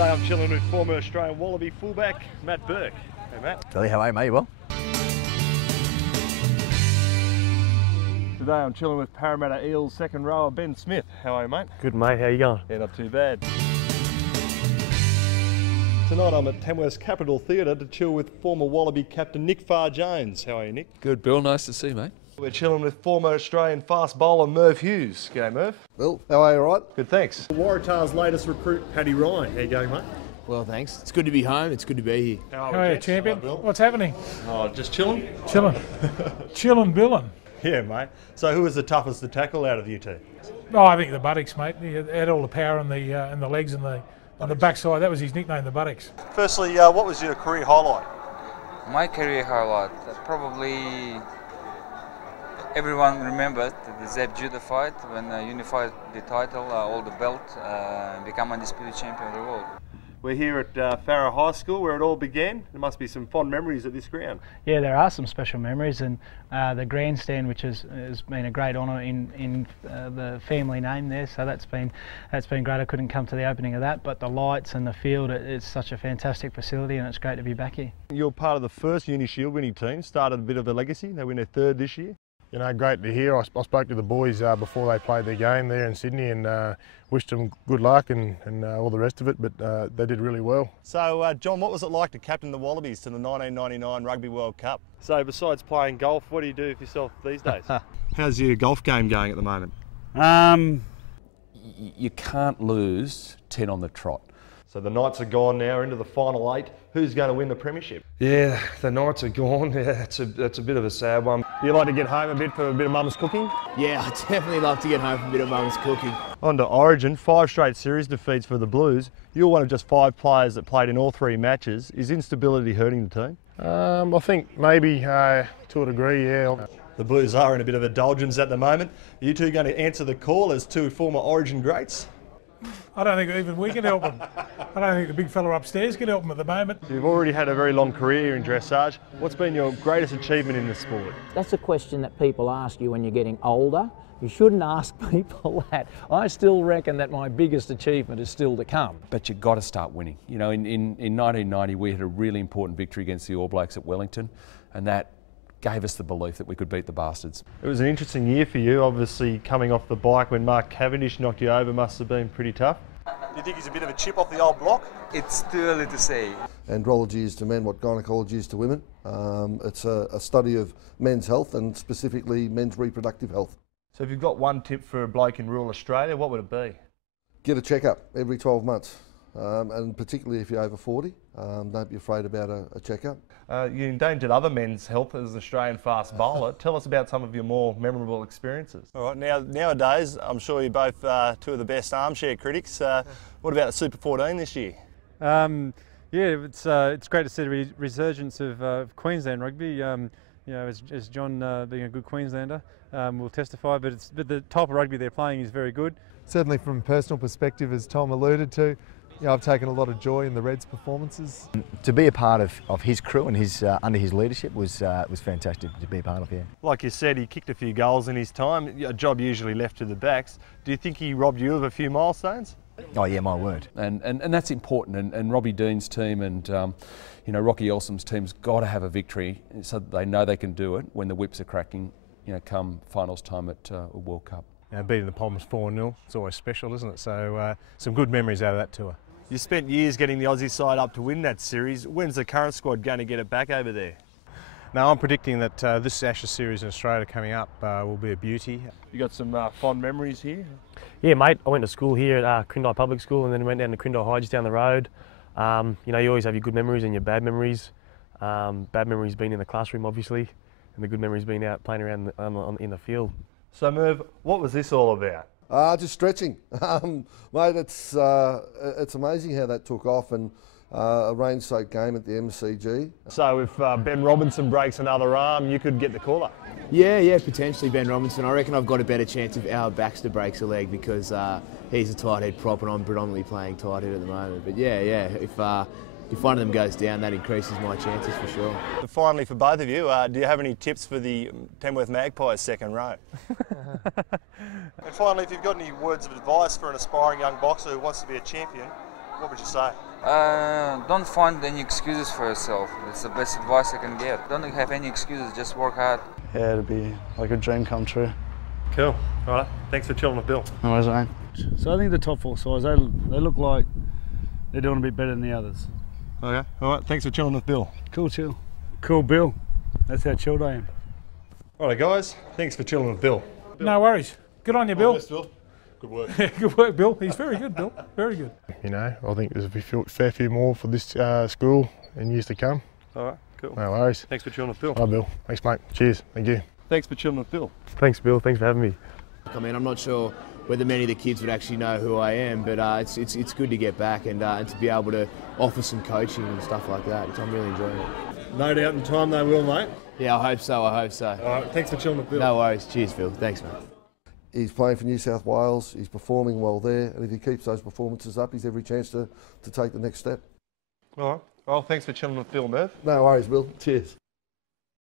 Today I'm chilling with former Australian Wallaby fullback Matt Burke. Hey Matt. Billy, how are you, mate? You well? Today I'm chilling with Parramatta Eels second rower Ben Smith. How are you, mate? Good, mate. How you going? Yeah, not too bad. Tonight I'm at Tamworth's Capitol Theatre to chill with former Wallaby captain Nick Farr-Jones. How are you, Nick? Good, Bill. Nice to see you, mate. We're chilling with former Australian fast bowler Merv Hughes. G'day, Merv. Bill, how are you, all right? Good, thanks. Waratah's latest recruit, Paddy Ryan. How you going, mate? Well, thanks. It's good to be home. It's good to be here. How How are you, champion? Bill? What's happening? Oh, just chilling? Chillin. Chillin, Billin. Yeah, mate. So who was the toughest to tackle out of you two? Oh, I think the buttocks, mate. He had all the power in the legs and the backside. That was his nickname, the buttocks. Firstly, what was your career highlight? My career highlight, probably everyone remembers the Zeb Judah fight when I unified the title, all the belt, and become undisputed champion of the world. We're here at Farrer High School where it all began. There must be some fond memories at this ground. Yeah, there are some special memories, and the grandstand, which has been a great honour in the family name there. So that's been great. I couldn't come to the opening of that, but the lights and the field, it's such a fantastic facility, and it's great to be back here. You're part of the first Uni Shield winning team. Started a bit of a legacy. They win their third this year. You know, great to hear. I spoke to the boys before they played their game there in Sydney and wished them good luck and all the rest of it, but they did really well. So, John, what was it like to captain the Wallabies to the 1999 Rugby World Cup? So, besides playing golf, what do you do for yourself these days? How's your golf game going at the moment? You can't lose 10 on the trot. So the Knights are gone now into the final 8. Who's going to win the premiership? Yeah, the Knights are gone. Yeah, that's a bit of a sad one. Do you like to get home a bit for a bit of mum's cooking? Yeah, I definitely love to get home for a bit of mum's cooking. On to Origin, 5 straight series defeats for the Blues. You're one of just 5 players that played in all 3 matches. Is instability hurting the team? I think maybe to a degree, yeah. The Blues are in a bit of a doldrums at the moment. Are you two going to answer the call as 2 former Origin greats? I don't think even we can help him. I don't think the big fella upstairs can help him at the moment. You've already had a very long career in dressage. What's been your greatest achievement in the sport? That's a question that people ask you when you're getting older. You shouldn't ask people that. I still reckon that my biggest achievement is still to come. But you've got to start winning. You know, in 1990 we had a really important victory against the All Blacks at Wellington, and that gave us the belief that we could beat the Bastards. It was an interesting year for you, obviously coming off the bike when Mark Cavendish knocked you over must have been pretty tough. Do you think he's a bit of a chip off the old block? It's too early to say. Andrology is to men what gynecology is to women. It's a study of men's health and specifically men's reproductive health. So if you've got one tip for a bloke in rural Australia, what would it be? Get a checkup every 12 months. And particularly if you're over 40, don't be afraid about a checkup. You endangered other men's health as an Australian fast bowler. Tell us about some of your more memorable experiences. All right, nowadays, I'm sure you're both 2 of the best armchair critics. What about the Super 14 this year? Yeah, it's great to see the resurgence of Queensland rugby. You know, as John, being a good Queenslander, will testify, but the type of rugby they're playing is very good. Certainly from a personal perspective, as Tom alluded to, you know, I've taken a lot of joy in the Reds' performances. To be a part of his crew and his under his leadership was fantastic to be a part of. Yeah. Like you said, he kicked a few goals in his time. A job usually left to the backs. Do you think he robbed you of a few milestones? Oh yeah, my word. And that's important. And Robbie Dean's team and you know, Rocky Elsom's team's got to have a victory so that they know they can do it when the whips are cracking. You know, come finals time at a World Cup. Beating the Poms 4-0, it's always special, isn't it? So some good memories out of that tour. You spent years getting the Aussie side up to win that series. When's the current squad going to get it back over there? Now I'm predicting that this Ashes series in Australia coming up will be a beauty. You got some fond memories here? Yeah, mate. I went to school here at Crindai Public School, and then went down to Crindai High just down the road. You know, you always have your good memories and your bad memories. Bad memories being in the classroom, obviously, and the good memories being out playing around in the field. So Merv, what was this all about? Just stretching. Mate, it's amazing how that took off, and a rain-soaked game at the MCG. So if Ben Robinson breaks another arm, you could get the call-up? Yeah, potentially Ben Robinson. I reckon I've got a better chance if Al Baxter breaks a leg because he's a tight head prop and I'm predominantly playing tight head at the moment. But yeah, if one of them goes down, that increases my chances for sure. And finally, for both of you, do you have any tips for the Tamworth Magpies second row? And finally, if you've got any words of advice for an aspiring young boxer who wants to be a champion, what would you say? Don't find any excuses for yourself. That's the best advice I can get. Don't have any excuses, just work hard. Yeah, it'd be like a dream come true. Cool. All right. Thanks for chilling with Bill. No worries, mate. So I think the top 4 sides, they look like they're doing a bit better than the others. Okay. All right. Thanks for chilling with Bill. Cool, chill. Cool, Bill. That's how chilled I am. All right, guys. Thanks for chilling with Bill. No worries. Good on you, Bill. Bill. Good work. Good work, Bill. He's very good, Bill. Very good. You know, I think there's a fair few more for this school in years to come. All right. Cool. No worries. Thanks for chilling with Bill. Hi, Bill. Thanks, mate. Cheers. Thank you. Thanks for chilling with Bill. Thanks, Bill. Thanks for having me. I mean, I'm not sure whether many of the kids would actually know who I am, but it's good to get back and to be able to offer some coaching and stuff like that. I'm really enjoying it. No doubt in time they will, mate. Yeah, I hope so. I hope so. All right. Thanks for chilling with Bill. No worries. Cheers, Phil. Thanks, mate. He's playing for New South Wales, he's performing well there, and if he keeps those performances up, he's every chance to take the next step. All right. Well, thanks for chilling with Bill, Merv. No worries, Bill. Cheers.